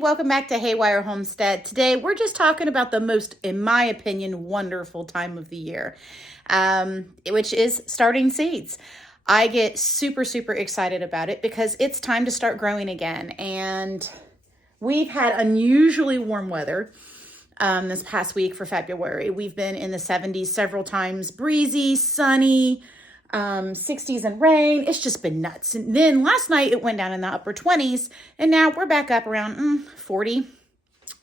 welcome back to Haywire Homestead. Today we're just talking about the most, in my opinion, wonderful time of the year, which is starting seeds. I get super excited about it because it's time to start growing again. And we've had unusually warm weather this past week for February. We've been in the 70s several times, breezy, sunny, 60s and rain. It's just been nuts. And then last night it went down in the upper 20s, and now we're back up around 40.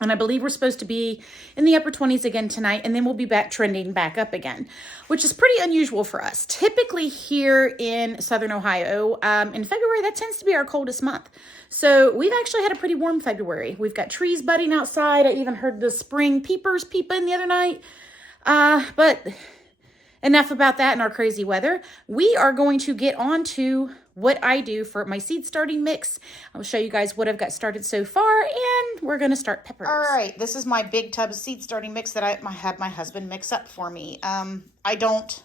And I believe we're supposed to be in the upper 20s again tonight, and then we'll be back trending back up again, which is pretty unusual for us. Typically here in Southern Ohio, in February, that tends to be our coldest month. So we've actually had a pretty warm February. We've got trees budding outside. I even heard the spring peepers peeping the other night. But enough about that and our crazy weather. We are going to get on to what I do for my seed starting mix. I'll show you guys what I've got started so far, and we're going to start peppers. All right, this is my big tub of seed starting mix that I have my husband mix up for me. I don't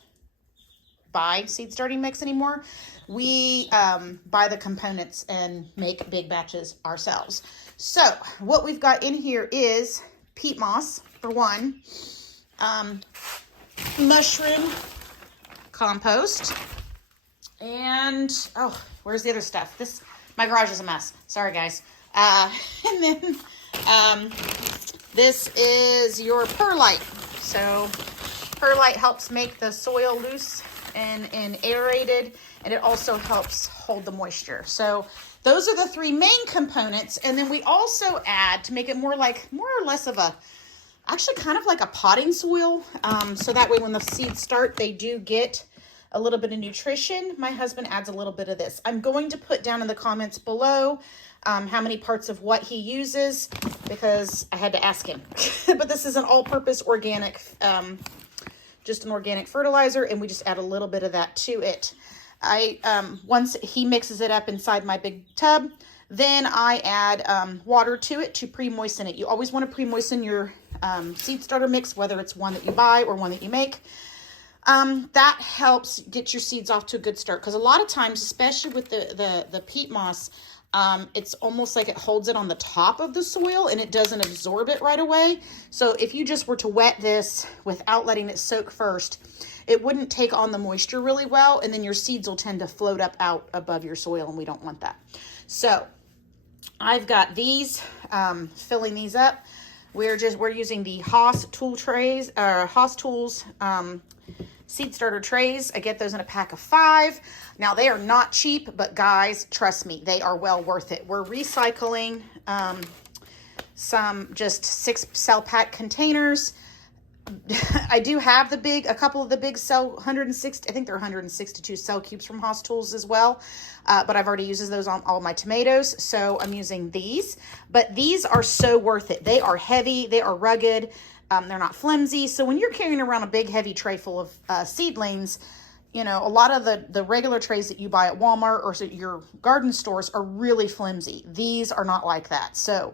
buy seed starting mix anymore. We buy the components and make big batches ourselves. So what we've got in here is peat moss for one, mushroom compost, and where's the other stuff? My garage is a mess, sorry guys. And then this is your perlite. So perlite helps make the soil loose and aerated, and it also helps hold the moisture. So those are the three main components, and then we also add, to make it more or less of a, actually kind of like a potting soil, so that way when the seeds start, they do get a little bit of nutrition. My husband adds a little bit of this. I'm going to put down in the comments below how many parts of what he uses, because I had to ask him. But this is an all-purpose organic, just an organic fertilizer, and we just add a little bit of that to it. Once he mixes it up inside my big tub, then I add water to it to pre-moisten it. You always want to pre-moisten your seed starter mix, whether it's one that you buy or one that you make. That helps get your seeds off to a good start, because a lot of times, especially with the peat moss, it's almost like it holds it on the top of the soil and it doesn't absorb it right away. So if you just were to wet this without letting it soak first, it wouldn't take on the moisture really well, and then your seeds will tend to float up out above your soil, and we don't want that. So I've got these, filling these up. We're using the Haas tool trays, Haas Tools seed starter trays. I get those in a pack of 5. Now they are not cheap, but guys, trust me, they are well worth it. We're recycling some just 6 cell pack containers. I do have a couple of the big cell 160, I think they're 162 cell cubes from Haas Tools as well. But I've already used those on all my tomatoes, so I'm using these. But these are so worth it. They are heavy, they are rugged, they're not flimsy. So when you're carrying around a big heavy tray full of seedlings, you know, a lot of the regular trays that you buy at Walmart or your garden stores are really flimsy. These are not like that. So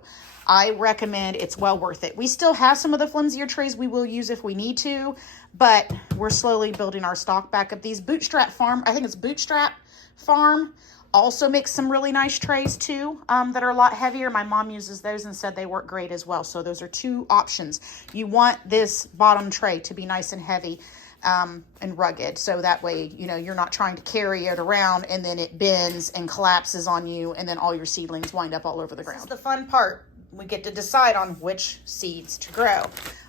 I recommend, it's well worth it. We still have some of the flimsier trays we will use if we need to, but we're slowly building our stock back up. These Bootstrap Farm, I think it's Bootstrap Farm, also makes some really nice trays too, that are a lot heavier. My mom uses those and said they work great as well. So those are 2 options. You want this bottom tray to be nice and heavy and rugged, so that way, you know, you're not trying to carry it around and then it bends and collapses on you, and then all your seedlings wind up all over the ground. This is the fun part. We get to decide on which seeds to grow.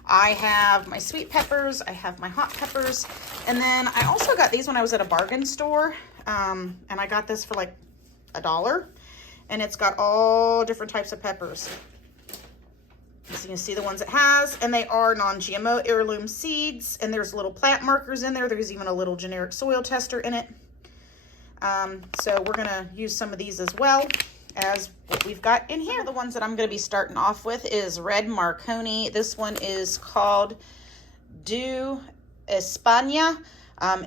I have my sweet peppers, I have my hot peppers, and then I also got these when I was at a bargain store, and I got this for like $1, and it's got all different types of peppers. So you can see the ones it has, and they are non-GMO heirloom seeds, and there's little plant markers in there. There's even a little generic soil tester in it. So we're gonna use some of these as well as what we've got in here. The ones that I'm going to be starting off with is red Marconi. This one is called Du España.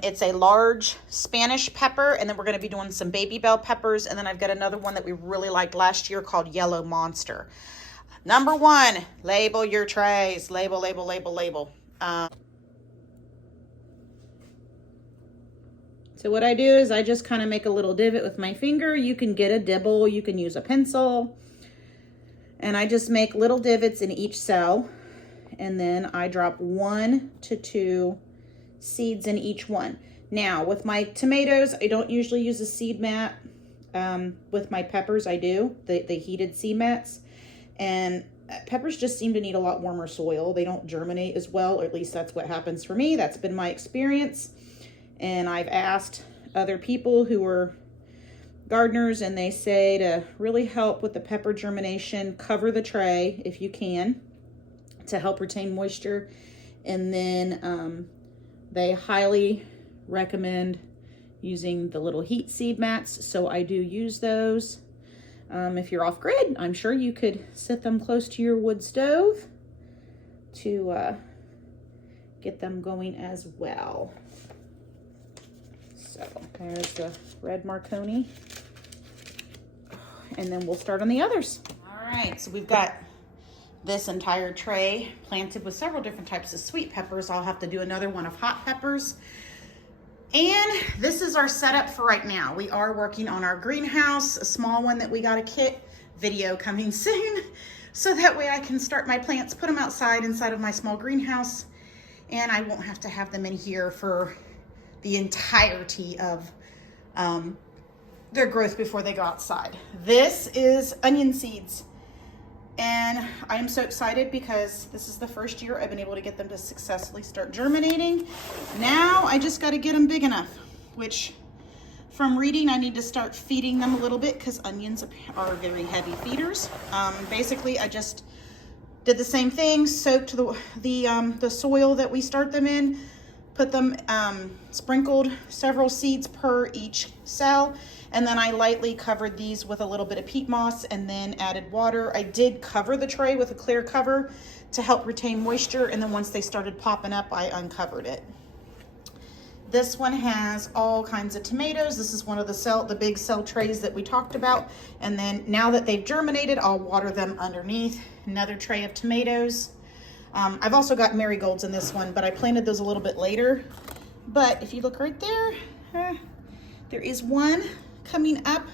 It's a large Spanish pepper, and then we're going to be doing some baby bell peppers, and then I've got another one that we really liked last year called Yellow Monster. Number 1, label your trays. Label, label, label, label. So what I do is I just kind of make a little divot with my finger. You can get a dibble, you can use a pencil. And I just make little divots in each cell, and then I drop 1 to 2 seeds in each one. Now, with my tomatoes, I don't usually use a seed mat. With my peppers, I do, the heated seed mats. And peppers just seem to need a lot warmer soil. They don't germinate as well, or at least that's what happens for me. That's been my experience. And I've asked other people who are gardeners, and they say to really help with the pepper germination, cover the tray if you can to help retain moisture. And then they highly recommend using the little heat seed mats, so I do use those. If you're off grid, I'm sure you could set them close to your wood stove to get them going as well. So there's the red Marconi. And then we'll start on the others. All right, so we've got this entire tray planted with several different types of sweet peppers. I'll have to do another one of hot peppers. And this is our setup for right now. We are working on our greenhouse, a small one that we got a kit, video coming soon. So that way I can start my plants, put them outside inside of my small greenhouse, and I won't have to have them in here for the entirety of their growth before they go outside. This is onion seeds. And I am so excited because this is the first year I've been able to get them to successfully start germinating. Now I just got to get them big enough, which from reading, I need to start feeding them a little bit because onions are very heavy feeders. Basically, I just did the same thing, soaked the soil that we start them in, put them, sprinkled several seeds per each cell, and then I lightly covered these with a little bit of peat moss and then added water. I did cover the tray with a clear cover to help retain moisture, and then once they started popping up, I uncovered it. This one has all kinds of tomatoes. This is one of the big cell trays that we talked about. And then now that they've germinated, I'll water them underneath. Another tray of tomatoes. I've also got marigolds in this one, but I planted those a little bit later. But if you look right there, there is one coming up.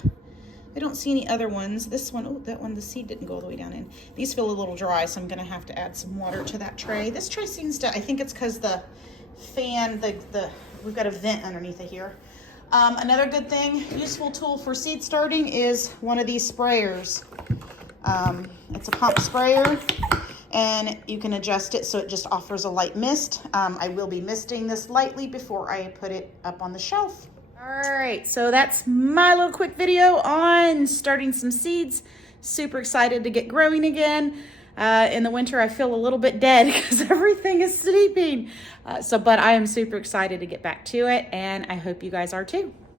I don't see any other ones. This one, oh, that one, the seed didn't go all the way down in. These feel a little dry, so I'm gonna have to add some water to that tray. This tray seems to, I think it's because the fan, we've got a vent underneath it here. Another good thing, useful tool for seed starting is one of these sprayers. It's a pump sprayer, and you can adjust it so it just offers a light mist. I will be misting this lightly before I put it up on the shelf. All right, so that's my little quick video on starting some seeds. Super excited to get growing again. In the winter, I feel a little bit dead because everything is sleeping. But I am super excited to get back to it, and I hope you guys are too.